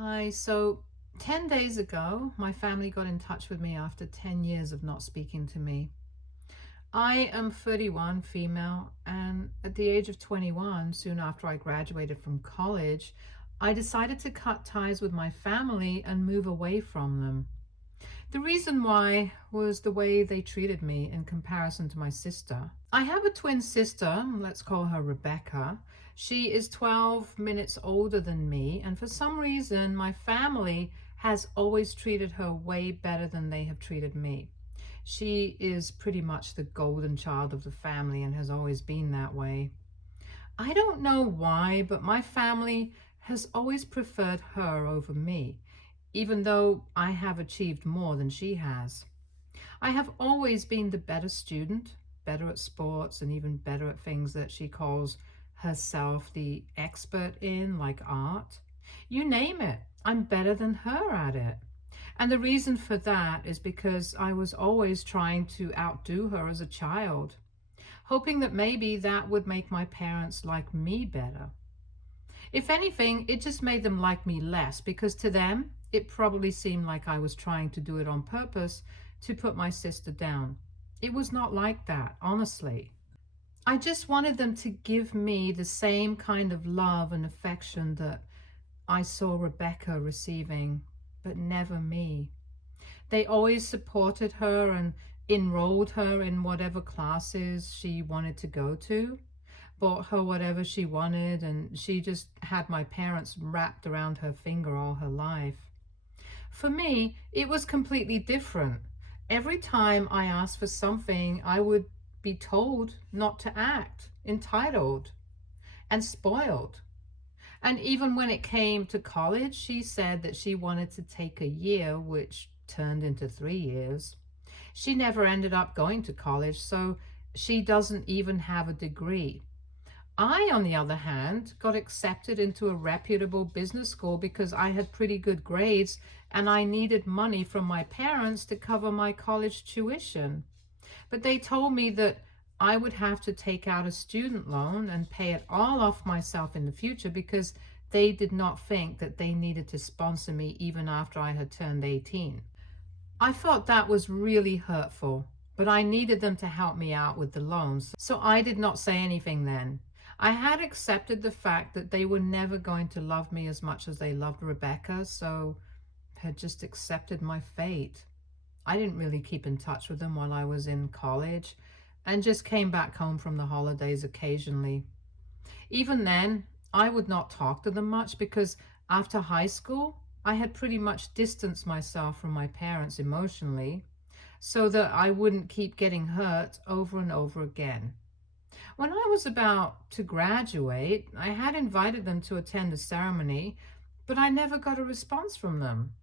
Hi. So 10 days ago, my family got in touch with me after 10 years of not speaking to me. I am 31, female, and at the age of 21, soon after I graduated from college, I decided to cut ties with my family and move away from them. The reason why was the way they treated me in comparison to my sister. I have a twin sister, let's call her Rebecca. She is 12 minutes older than me, and for some reason, my family has always treated her way better than they have treated me. She is pretty much the golden child of the family and has always been that way. I don't know why, but my family has always preferred her over me, even though I have achieved more than she has. I have always been the better student, better at sports, and even better at things that she calls herself the expert in, like art. You name it, I'm better than her at it. And the reason for that is because I was always trying to outdo her as a child, hoping that maybe that would make my parents like me better. If anything, it just made them like me less because to them, it probably seemed like I was trying to do it on purpose to put my sister down. It was not like that, honestly. I just wanted them to give me the same kind of love and affection that I saw Rebecca receiving, but never me. They always supported her and enrolled her in whatever classes she wanted to go to, bought her whatever she wanted, and she just had my parents wrapped around her finger all her life. For me, it was completely different. Every time I asked for something, I would be told not to act, entitled, and spoiled. And even when it came to college, she said that she wanted to take a year, which turned into 3 years. She never ended up going to college, so she doesn't even have a degree. I, on the other hand, got accepted into a reputable business school because I had pretty good grades and I needed money from my parents to cover my college tuition. But they told me that I would have to take out a student loan and pay it all off myself in the future because they did not think that they needed to sponsor me even after I had turned 18. I thought that was really hurtful, but I needed them to help me out with the loans, so I did not say anything then. I had accepted the fact that they were never going to love me as much as they loved Rebecca, so had just accepted my fate. I didn't really keep in touch with them while I was in college and just came back home from the holidays occasionally. Even then, I would not talk to them much because after high school, I had pretty much distanced myself from my parents emotionally so that I wouldn't keep getting hurt over and over again. When I was about to graduate, I had invited them to attend a ceremony, but I never got a response from them.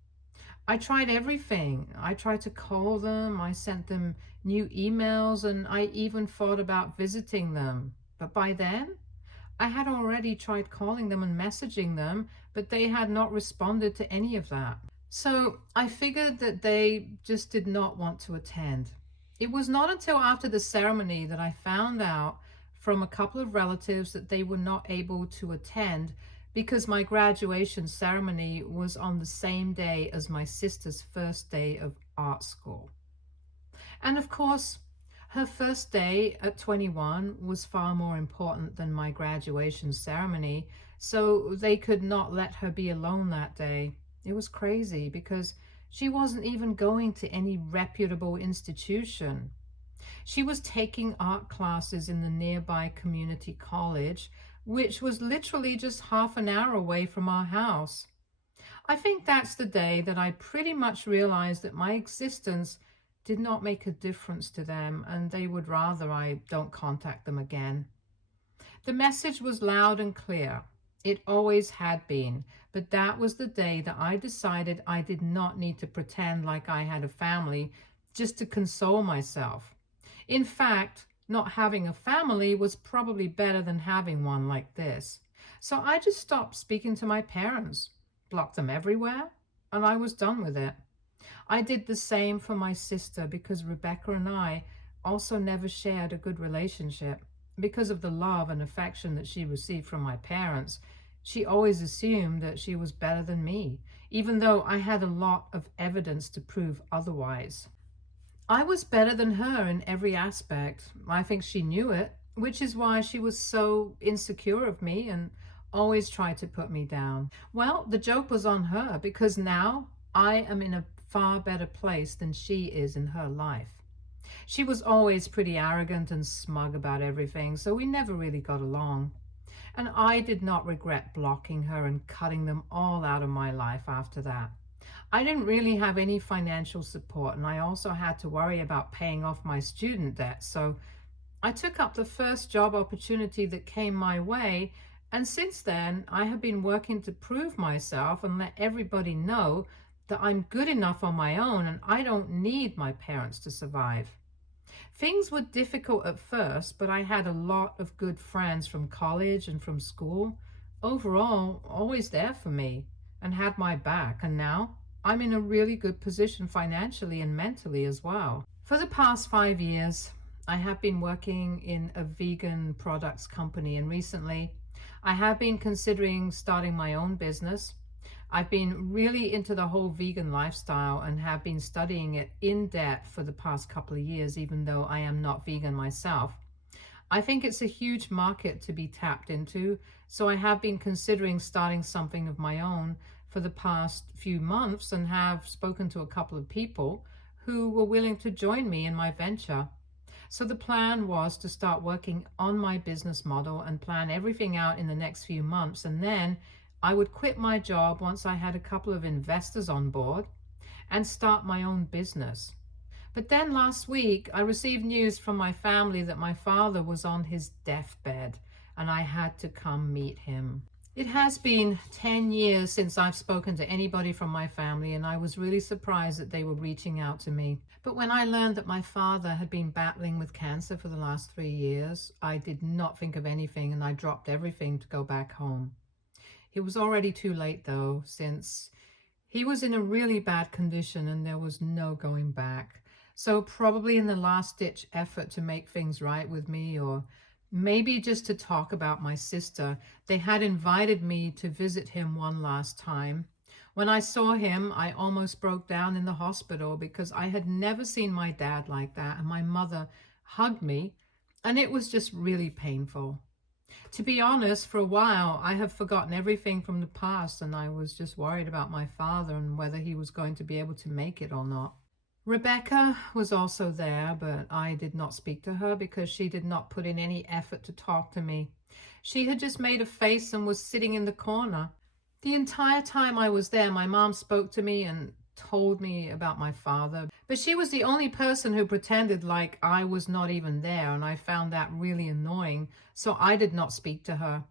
I tried everything. I tried to call them, I sent them new emails, and I even thought about visiting them. But by then, I had already tried calling them and messaging them, but they had not responded to any of that. So I figured that they just did not want to attend. It was not until after the ceremony that I found out from a couple of relatives that they were not able to attend because my graduation ceremony was on the same day as my sister's first day of art school. And of course, her first day at 21 was far more important than my graduation ceremony, so they could not let her be alone that day. It was crazy because she wasn't even going to any reputable institution. She was taking art classes in the nearby community college, which was literally just half an hour away from our house. I think that's the day that I pretty much realized that my existence did not make a difference to them and they would rather I don't contact them again. The message was loud and clear. It always had been, but that was the day that I decided I did not need to pretend like I had a family just to console myself. In fact, not having a family was probably better than having one like this. So I just stopped speaking to my parents, blocked them everywhere, and I was done with it. I did the same for my sister because Rebecca and I also never shared a good relationship. Because of the love and affection that she received from my parents, She always assumed that she was better than me, even though I had a lot of evidence to prove otherwise. I was better than her in every aspect. I think she knew it, which is why she was so insecure of me and always tried to put me down. Well, the joke was on her because now I am in a far better place than she is in her life. She was always pretty arrogant and smug about everything, so we never really got along. And I did not regret blocking her and cutting them all out of my life after that. I didn't really have any financial support, and I also had to worry about paying off my student debt. So I took up the first job opportunity that came my way. And since then, I have been working to prove myself and let everybody know that I'm good enough on my own and I don't need my parents to survive. Things were difficult at first, but I had a lot of good friends from college and from school. Overall, always there for me and had my back. And now I'm in a really good position financially and mentally as well. For the past 5 years, I have been working in a vegan products company, and recently I have been considering starting my own business. I've been really into the whole vegan lifestyle and have been studying it in depth for the past couple of years, even though I am not vegan myself. I think it's a huge market to be tapped into, so I have been considering starting something of my own for the past few months and have spoken to a couple of people who were willing to join me in my venture. So the plan was to start working on my business model and plan everything out in the next few months, and then I would quit my job once I had a couple of investors on board and start my own business. But then last week, I received news from my family that my father was on his deathbed and I had to come meet him. It has been 10 years since I've spoken to anybody from my family, and I was really surprised that they were reaching out to me. But when I learned that my father had been battling with cancer for the last 3 years, I did not think of anything and I dropped everything to go back home. It was already too late though, since he was in a really bad condition and there was no going back. So probably in the last ditch effort to make things right with me, or maybe just to talk about my sister, they had invited me to visit him one last time. When I saw him, I almost broke down in the hospital because I had never seen my dad like that, and my mother hugged me, and it was just really painful. To be honest, for a while, I have forgotten everything from the past, and I was just worried about my father and whether he was going to be able to make it or not. Rebecca was also there, but I did not speak to her because she did not put in any effort to talk to me. She had just made a face and was sitting in the corner. The entire time I was there, my mom spoke to me and told me about my father, but she was the only person who pretended like I was not even there, and I found that really annoying, so I did not speak to her.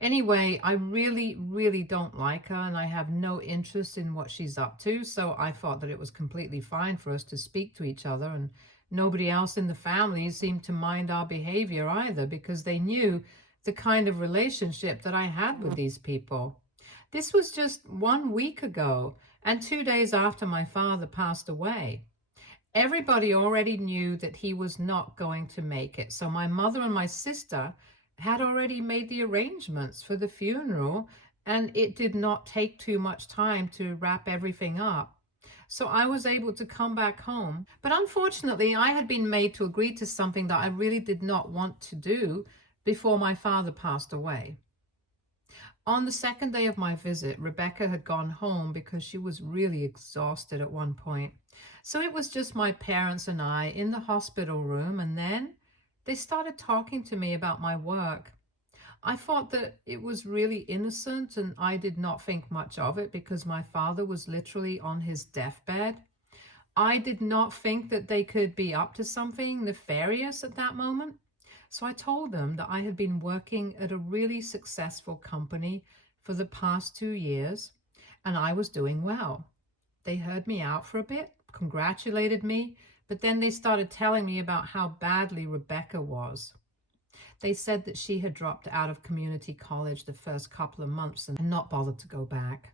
Anyway, I really don't like her, and I have no interest in what she's up to, so I thought that it was completely fine for us to speak to each other, and nobody else in the family seemed to mind our behavior either, because they knew the kind of relationship that I had with these people. This was just 1 week ago, and 2 days after my father passed away. Everybody already knew that he was not going to make it. So my mother and my sister had already made the arrangements for the funeral, and it did not take too much time to wrap everything up. So I was able to come back home. But unfortunately, I had been made to agree to something that I really did not want to do before my father passed away. On the second day of my visit, Rebecca had gone home because she was really exhausted at one point. So it was just my parents and I in the hospital room, and then they started talking to me about my work. I thought that it was really innocent and I did not think much of it because my father was literally on his deathbed. I did not think that they could be up to something nefarious at that moment. So I told them that I had been working at a really successful company for the past 2 years and I was doing well. They heard me out for a bit, congratulated me, but then they started telling me about how badly Rebecca was. They said that she had dropped out of community college the first couple of months and not bothered to go back.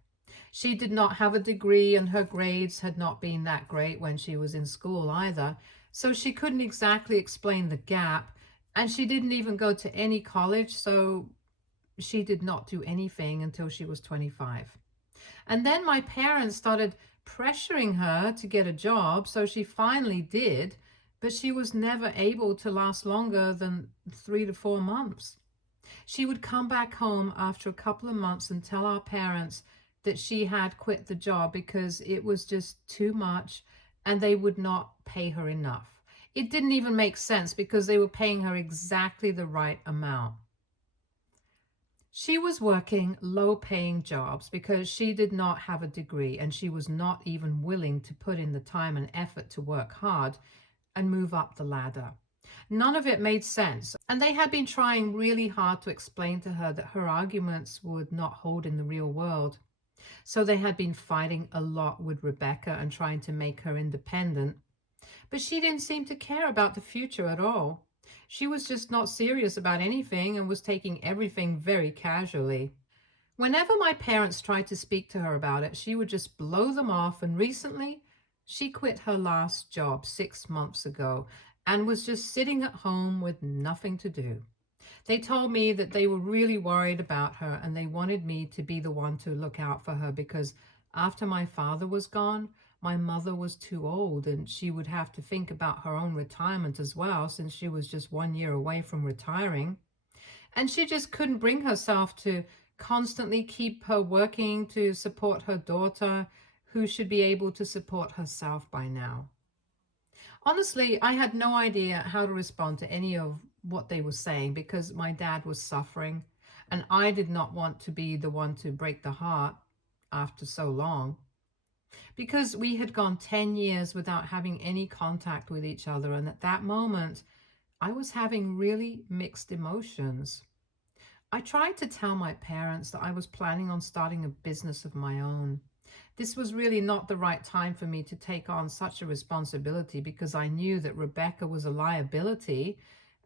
She did not have a degree and her grades had not been that great when she was in school either, so she couldn't exactly explain the gap, and she didn't even go to any college, so she did not do anything until she was 25. And then my parents started pressuring her to get a job, so she finally did, but she was never able to last longer than 3 to 4 months. She would come back home after a couple of months and tell our parents that she had quit the job because it was just too much and they would not pay her enough. It didn't even make sense because they were paying her exactly the right amount. She was working low-paying jobs because she did not have a degree and she was not even willing to put in the time and effort to work hard and move up the ladder. None of it made sense, and they had been trying really hard to explain to her that her arguments would not hold in the real world. So they had been fighting a lot with Rebecca and trying to make her independent. But she didn't seem to care about the future at all. She was just not serious about anything and was taking everything very casually. Whenever my parents tried to speak to her about it, she would just blow them off. And recently, she quit her last job 6 months ago and was just sitting at home with nothing to do. They told me that they were really worried about her and they wanted me to be the one to look out for her because after my father was gone, my mother was too old and she would have to think about her own retirement as well since she was just 1 year away from retiring. And she just couldn't bring herself to constantly keep her working to support her daughter, who should be able to support herself by now. Honestly, I had no idea how to respond to any of what they were saying because my dad was suffering and I did not want to be the one to break the heart after so long. Because we had gone 10 years without having any contact with each other, and at that moment, I was having really mixed emotions. I tried to tell my parents that I was planning on starting a business of my own. This was really not the right time for me to take on such a responsibility because I knew that Rebecca was a liability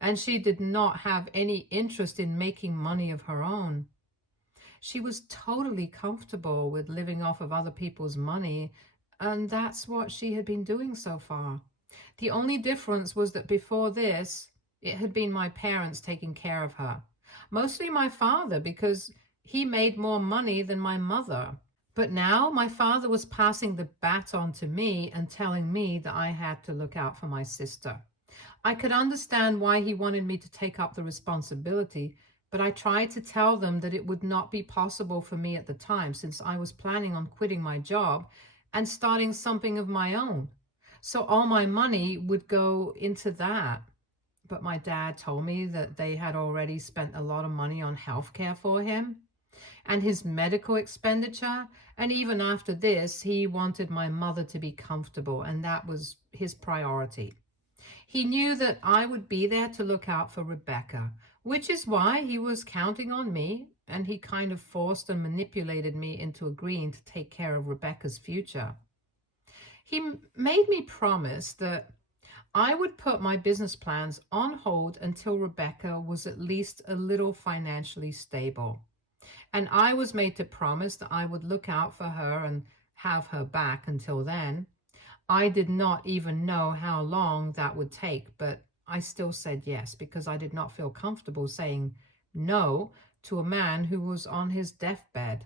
and she did not have any interest in making money of her own. She was totally comfortable with living off of other people's money, and that's what she had been doing so far. The only difference was that before this, it had been my parents taking care of her. Mostly my father, because he made more money than my mother. But now my father was passing the baton to me and telling me that I had to look out for my sister. I could understand why he wanted me to take up the responsibility, but I tried to tell them that it would not be possible for me at the time since I was planning on quitting my job and starting something of my own. So all my money would go into that. But my dad told me that they had already spent a lot of money on healthcare for him and his medical expenditure. And even after this, he wanted my mother to be comfortable, and that was his priority. He knew that I would be there to look out for Rebecca, which is why he was counting on me, and he kind of forced and manipulated me into agreeing to take care of Rebecca's future. He made me promise that I would put my business plans on hold until Rebecca was at least a little financially stable. And I was made to promise that I would look out for her and have her back until then. I did not even know how long that would take, but I still said yes because I did not feel comfortable saying no to a man who was on his deathbed.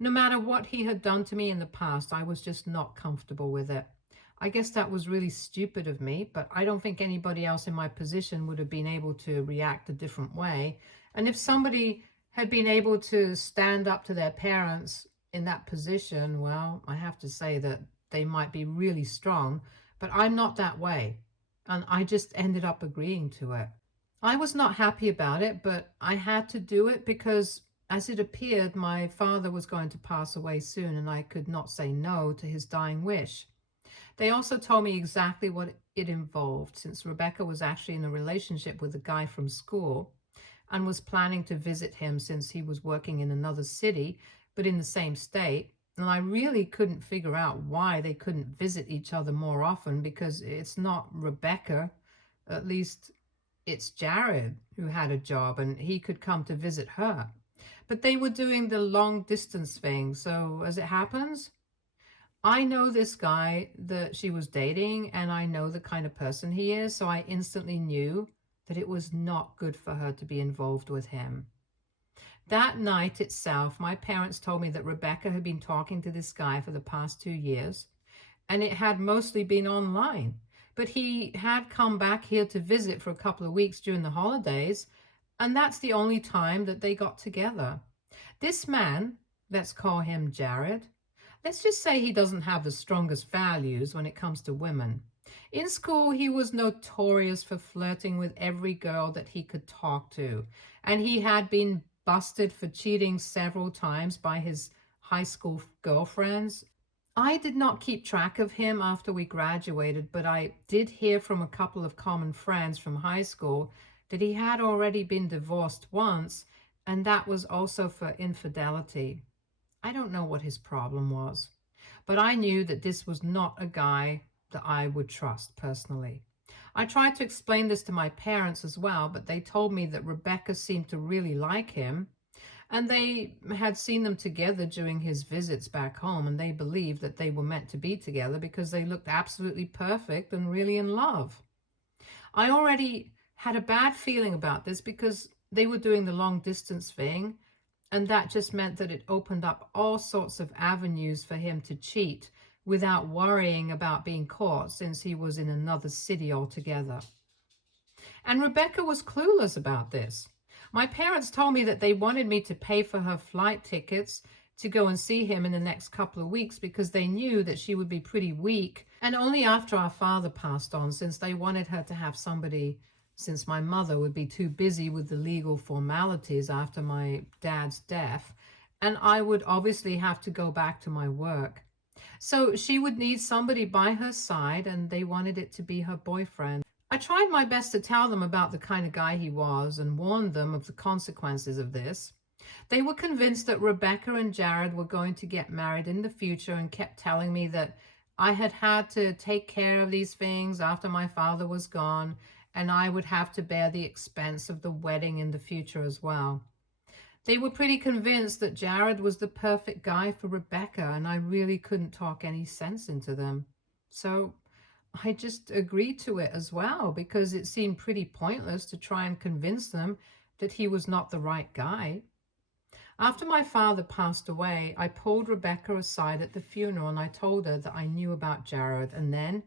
No matter what he had done to me in the past, I was just not comfortable with it. I guess that was really stupid of me, but I don't think anybody else in my position would have been able to react a different way. And if somebody had been able to stand up to their parents in that position, well, I have to say that they might be really strong, but I'm not that way. And I just ended up agreeing to it. I was not happy about it, but I had to do it because as it appeared, my father was going to pass away soon and I could not say no to his dying wish. They also told me exactly what it involved, since Rebecca was actually in a relationship with a guy from school and was planning to visit him since he was working in another city, but in the same state. And I really couldn't figure out why they couldn't visit each other more often because it's not Rebecca. At least it's Jared who had a job and he could come to visit her. But they were doing the long distance thing. So as it happens, I know this guy that she was dating and I know the kind of person he is. So I instantly knew that it was not good for her to be involved with him. That night itself, my parents told me that Rebecca had been talking to this guy for the past 2 years, and it had mostly been online. But he had come back here to visit for a couple of weeks during the holidays, and that's the only time that they got together. This man, let's call him Jared, let's just say he doesn't have the strongest values when it comes to women. In school, he was notorious for flirting with every girl that he could talk to, and he had been busted for cheating several times by his high school girlfriends. I did not keep track of him after we graduated, but I did hear from a couple of common friends from high school that he had already been divorced once, and that was also for infidelity. I don't know what his problem was, but I knew that this was not a guy that I would trust personally. I tried to explain this to my parents as well, but they told me that Rebecca seemed to really like him, and they had seen them together during his visits back home, and they believed that they were meant to be together because they looked absolutely perfect and really in love. I already had a bad feeling about this because they were doing the long distance thing, and that just meant that it opened up all sorts of avenues for him to cheat without worrying about being caught, since he was in another city altogether. And Rebecca was clueless about this. My parents told me that they wanted me to pay for her flight tickets to go and see him in the next couple of weeks because they knew that she would be pretty weak, and only after our father passed on, since they wanted her to have somebody, since my mother would be too busy with the legal formalities after my dad's death, and I would obviously have to go back to my work. So she would need somebody by her side, and they wanted it to be her boyfriend. I tried my best to tell them about the kind of guy he was and warned them of the consequences of this. They were convinced that Rebecca and Jared were going to get married in the future, and kept telling me that I had to take care of these things after my father was gone, and I would have to bear the expense of the wedding in the future as well. They were pretty convinced that Jared was the perfect guy for Rebecca, and I really couldn't talk any sense into them. So I just agreed to it as well, because it seemed pretty pointless to try and convince them that he was not the right guy. After my father passed away, I pulled Rebecca aside at the funeral and I told her that I knew about Jared, and then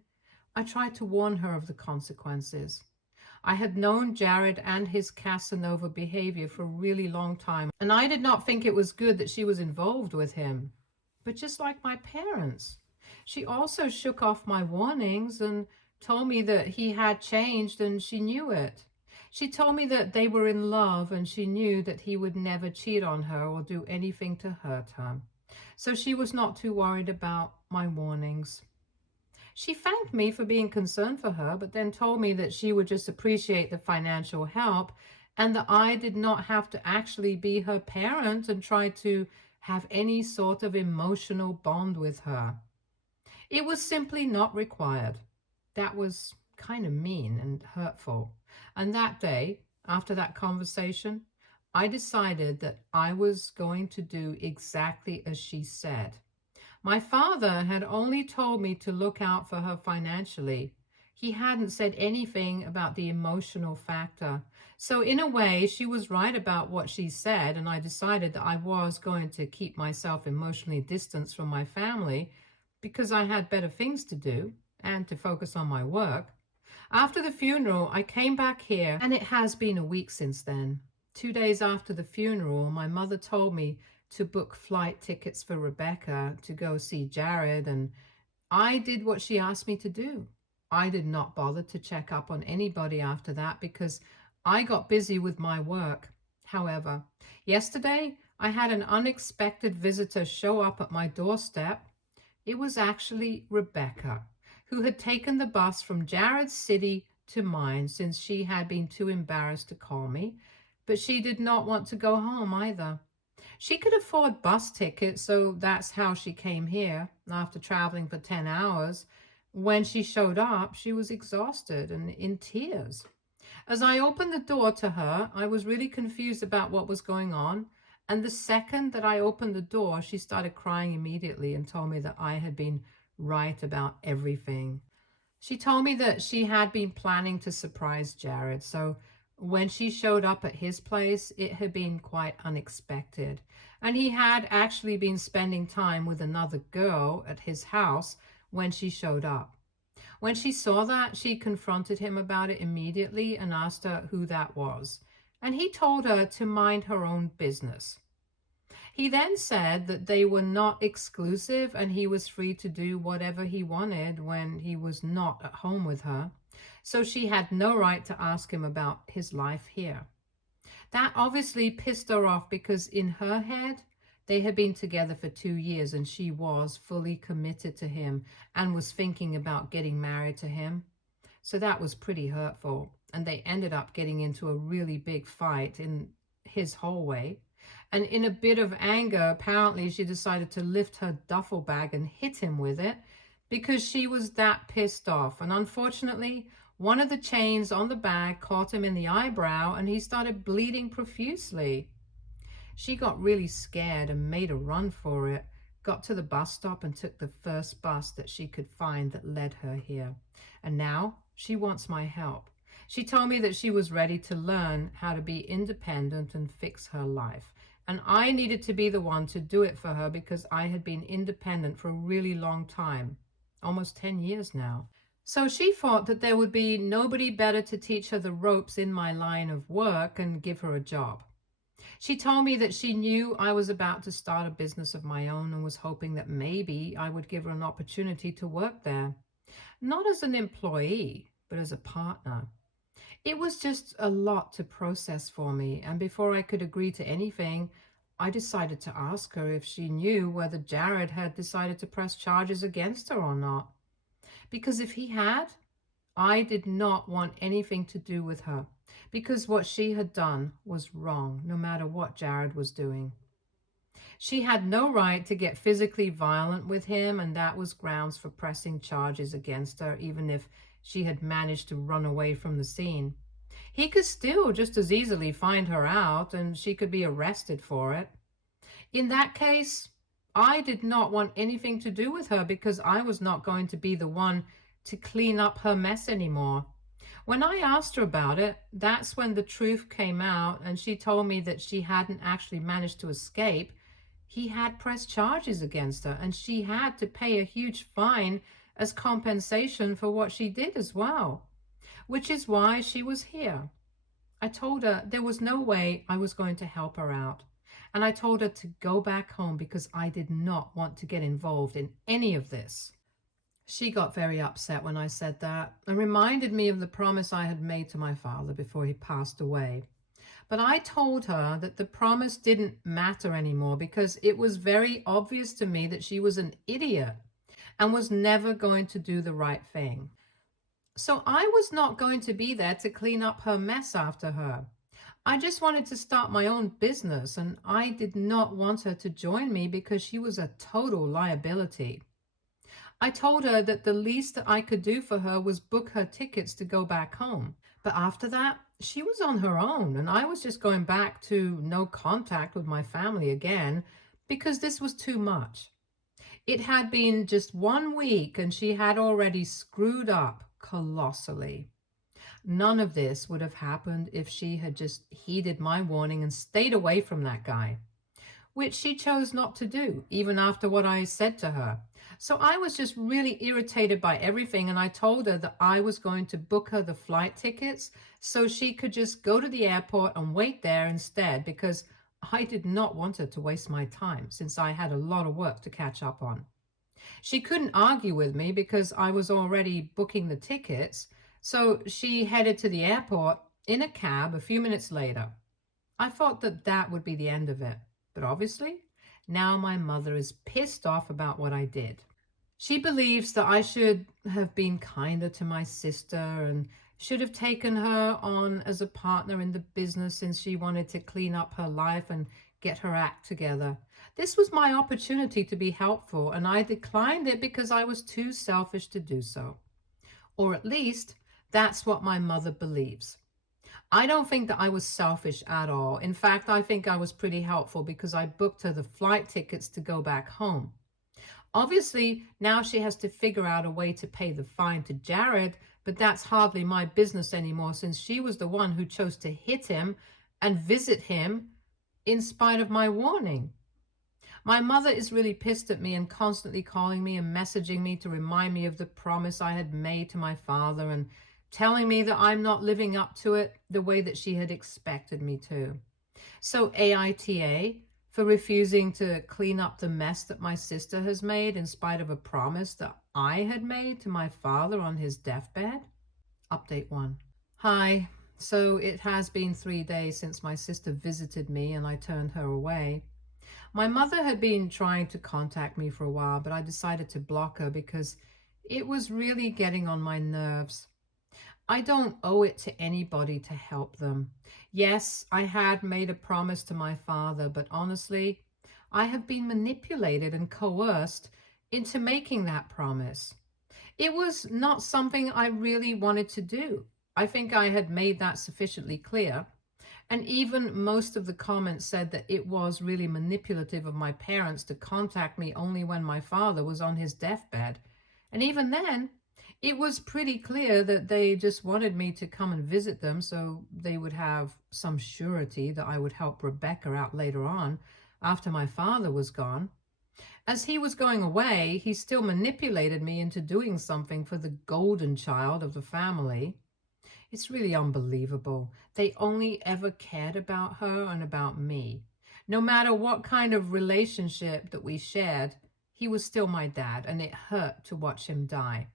I tried to warn her of the consequences. I had known Jared and his Casanova behavior for a really long time, and I did not think it was good that she was involved with him. But just like my parents, she also shook off my warnings and told me that he had changed and she knew it. She told me that they were in love and she knew that he would never cheat on her or do anything to hurt her. So she was not too worried about my warnings. She thanked me for being concerned for her, but then told me that she would just appreciate the financial help and that I did not have to actually be her parent and try to have any sort of emotional bond with her. It was simply not required. That was kind of mean and hurtful. And that day, after that conversation, I decided that I was going to do exactly as she said. My father had only told me to look out for her financially. He hadn't said anything about the emotional factor. So in a way, she was right about what she said, and I decided that I was going to keep myself emotionally distanced from my family because I had better things to do and to focus on my work. After the funeral, I came back here, and it has been a week since then. 2 days after the funeral, my mother told me to book flight tickets for Rebecca to go see Jared, and I did what she asked me to do. I did not bother to check up on anybody after that because I got busy with my work. However, yesterday I had an unexpected visitor show up at my doorstep. It was actually Rebecca, who had taken the bus from Jared's city to mine since she had been too embarrassed to call me, but she did not want to go home either. She could afford bus tickets, so that's how she came here after traveling for 10 hours. When she showed up, she was exhausted and in tears. As I opened the door to her, I was really confused about what was going on. And the second that I opened the door, she started crying immediately and told me that I had been right about everything. She told me that she had been planning to surprise Jared, so When she showed up at his place, it had been quite unexpected. And he had actually been spending time with another girl at his house when she showed up. When she saw that, she confronted him about it immediately and asked her who that was. And he told her to mind her own business. He then said that they were not exclusive and he was free to do whatever he wanted when he was not at home with her. So she had no right to ask him about his life here. That obviously pissed her off because in her head, they had been together for 2 years and she was fully committed to him and was thinking about getting married to him. So that was pretty hurtful. And they ended up getting into a really big fight in his hallway. And in a bit of anger, apparently she decided to lift her duffel bag and hit him with it because she was that pissed off. And unfortunately, one of the chains on the bag caught him in the eyebrow and he started bleeding profusely. She got really scared and made a run for it, got to the bus stop and took the first bus that she could find that led her here. And now she wants my help. She told me that she was ready to learn how to be independent and fix her life. And I needed to be the one to do it for her because I had been independent for a really long time, almost 10 years now. So she thought that there would be nobody better to teach her the ropes in my line of work and give her a job. She told me that she knew I was about to start a business of my own and was hoping that maybe I would give her an opportunity to work there. Not as an employee, but as a partner. It was just a lot to process for me, and before I could agree to anything, I decided to ask her if she knew whether Jared had decided to press charges against her or not. Because if he had, I did not want anything to do with her, because what she had done was wrong, no matter what Jared was doing. She had no right to get physically violent with him, and that was grounds for pressing charges against her, even if she had managed to run away from the scene. He could still just as easily find her out, and she could be arrested for it. In that case, I did not want anything to do with her because I was not going to be the one to clean up her mess anymore. When I asked her about it, that's when the truth came out and she told me that she hadn't actually managed to escape. He had pressed charges against her and she had to pay a huge fine as compensation for what she did as well, which is why she was here. I told her there was no way I was going to help her out. And I told her to go back home because I did not want to get involved in any of this. She got very upset when I said that and reminded me of the promise I had made to my father before he passed away. But I told her that the promise didn't matter anymore because it was very obvious to me that she was an idiot and was never going to do the right thing. So I was not going to be there to clean up her mess after her. I just wanted to start my own business, and I did not want her to join me because she was a total liability. I told her that the least that I could do for her was book her tickets to go back home. But after that, she was on her own, and I was just going back to no contact with my family again because this was too much. It had been just 1 week, and she had already screwed up colossally. None of this would have happened if she had just heeded my warning and stayed away from that guy, which she chose not to do, even after what I said to her. So I was just really irritated by everything, and I told her that I was going to book her the flight tickets so she could just go to the airport and wait there instead, because I did not want her to waste my time since I had a lot of work to catch up on. She couldn't argue with me because I was already booking the tickets, so she headed to the airport in a cab a few minutes later. I thought that that would be the end of it, but obviously, now my mother is pissed off about what I did. She believes that I should have been kinder to my sister and should have taken her on as a partner in the business since she wanted to clean up her life and get her act together. This was my opportunity to be helpful, and I declined it because I was too selfish to do so. Or at least, that's what my mother believes. I don't think that I was selfish at all. In fact, I think I was pretty helpful because I booked her the flight tickets to go back home. Obviously, now she has to figure out a way to pay the fine to Jared, But that's hardly my business anymore, since she was the one who chose to hit him and visit him in spite of my warning. My mother is really pissed at me and constantly calling me and messaging me to remind me of the promise I had made to my father and telling me that I'm not living up to it the way that she had expected me to. So AITA for refusing to clean up the mess that my sister has made in spite of a promise that I had made to my father on his deathbed. Update 1. Hi. So it has been 3 days since my sister visited me and I turned her away. My mother had been trying to contact me for a while, but I decided to block her because it was really getting on my nerves. I don't owe it to anybody to help them. Yes, I had made a promise to my father, but honestly, I have been manipulated and coerced into making that promise. It was not something I really wanted to do. I think I had made that sufficiently clear. And even most of the comments said that it was really manipulative of my parents to contact me only when my father was on his deathbed. And even then, it was pretty clear that they just wanted me to come and visit them so they would have some surety that I would help Rebecca out later on after my father was gone. As he was going away, he still manipulated me into doing something for the golden child of the family. It's really unbelievable. They only ever cared about her and about me. No matter what kind of relationship that we shared, he was still my dad, and it hurt to watch him die.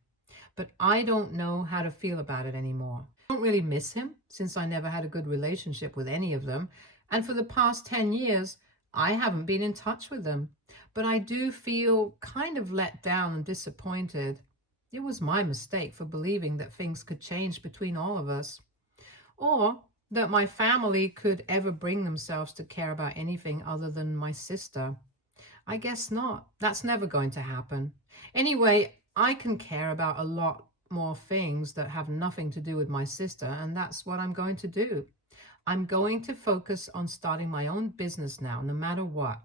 But I don't know how to feel about it anymore. I don't really miss him, since I never had a good relationship with any of them. And for the past 10 years, I haven't been in touch with them. But I do feel kind of let down and disappointed. It was my mistake for believing that things could change between all of us, or that my family could ever bring themselves to care about anything other than my sister. I guess not. That's never going to happen. Anyway, I can care about a lot more things that have nothing to do with my sister, and that's what I'm going to do. I'm going to focus on starting my own business now, no matter what.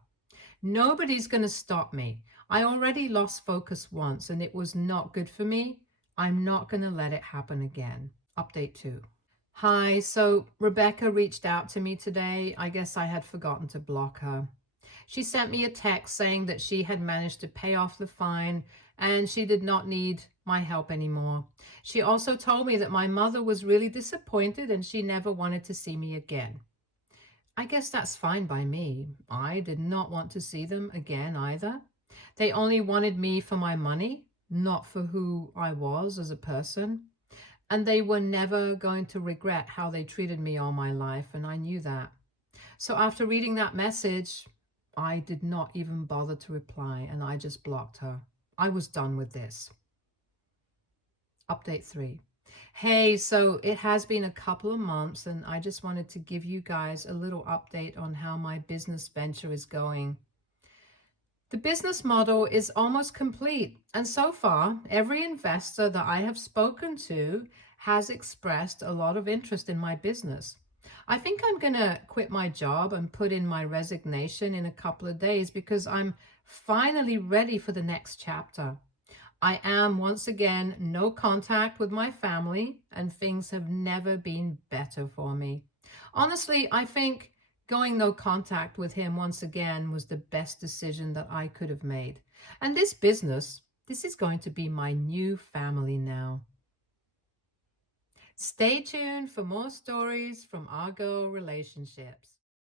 Nobody's going to stop me. I already lost focus once and it was not good for me. I'm not going to let it happen again. Update 2. Hi, so Rebecca reached out to me today. I guess I had forgotten to block her. She sent me a text saying that she had managed to pay off the fine and she did not need my help anymore. She also told me that my mother was really disappointed and she never wanted to see me again. I guess that's fine by me. I did not want to see them again either. They only wanted me for my money, not for who I was as a person. And they were never going to regret how they treated me all my life, and I knew that. So after reading that message, I did not even bother to reply, and I just blocked her. I was done with this. Update 3. Hey, so it has been a couple of months, and I just wanted to give you guys a little update on how my business venture is going. The business model is almost complete, and so far, every investor that I have spoken to has expressed a lot of interest in my business. I think I'm going to quit my job and put in my resignation in a couple of days because I'm finally ready for the next chapter. I am once again no contact with my family, and things have never been better for me. Honestly, I think going no contact with him once again was the best decision that I could have made. And this business, this is going to be my new family now. Stay tuned for more stories from our girl relationships.